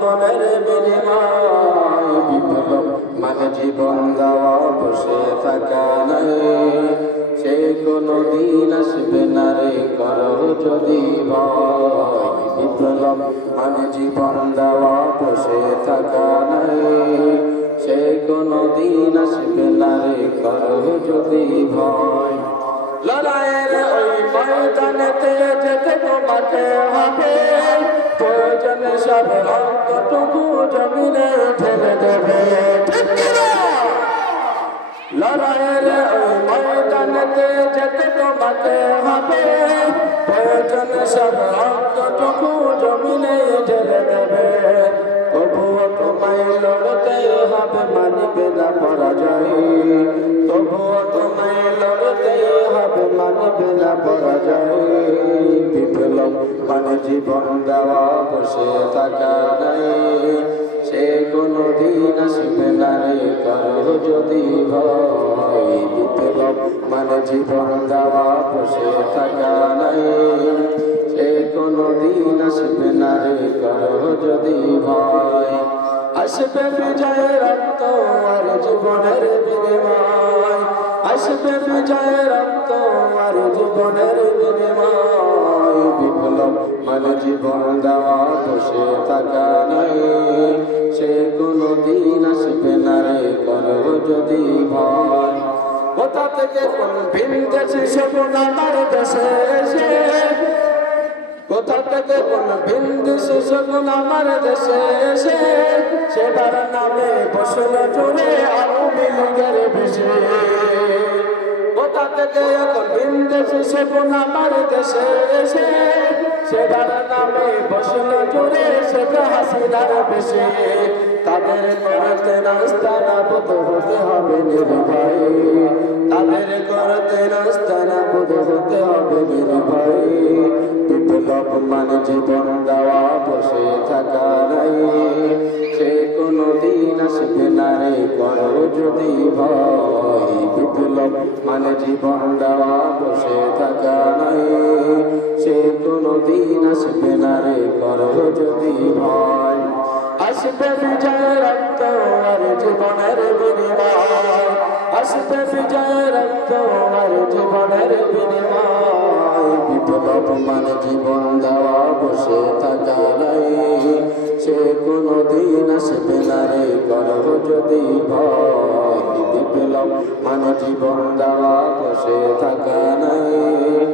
জীবনের বিনিময় বিপ্লব মানে জীবন দেওয়া বসে থাকা নাই। সে কোনো দিন আসবে না রে করো যদি বিপ্লব মানে জীবন দেওয়া বসে থাকা নাই। সে কোনো দিন আসবে না রে করো যদি ভয়। ময়দানেতে যেতে তোমাকে হবে। প্রয়োজনে সব রক্তটুকু জমিনে ঢেলে দেবে? লড়াইয়ের ওই ময়দানেতে যেতে তোমাকে হবে। প্রয়োজনে সব রক্তটুকু জমিনে ঢেলে দেবে। তবুও তোমায় লড়তে হবে, মানিবে না পরাজয়। তবুও তোমায় হবে মানিবে না পরাজয় বিপ্লব মানে জীবন দেওয়া বসে থাকা নাই। সে কোনো দিন আসবে না রে, করো যদি ভয়। মানে জীবন দেওয়া বসে থাকা নাই। সে কোনো দিন আসবে না রে, করো যদি ভয়। আসবে বিজয় রক্ত আর জীবনের বিনিময়। আসবে বিজয় রক্ত জীবনের বিনিময়। বিপ্লব মানে জীবন দেওয়া বসে থাকা নাই। সে কোনো দিন আসবে না রে করো যদি ভয়। কোথা থেকে কোন ভিন দেশে সপন দেশে এসে? কোথা থেকে কোন ভিন দেশে আমার দেশে এসে? সেবার নামে বসল থেকে এখন ভিন দেশে সপন আমার দেশে এসে। সেবার নামে বসল জুড়ে শেখা হাসিনার বেশে। তাদের করতে রাস্তা না বোধ হতে হবে নির্ভয়। তাদের করতে রাস্তা না বোধ হতে হবে নির্ভয়। বিপ্লব মানে জীবন দেওয়া, বসে থাকা নাই। সে কোনো দিন আসবে না রে, করো যদি ভয়। মানে জীবন দেওয়া বসে থাকা নাই সে কোনো দিন আসবে না রে করো যদি ভয় আসবে বিজয় রক্ত আর জীবনের বিনিময় আসবে বিজয় রক্ত আর জীবনের বিনিময় বিপ্লব মানে জীবন দেওয়া বসে থাকা নাই সে কোনো দিন আসবে না রে করো যদি ভয় মানে জীবন দেওয়া বসে থাকা নাই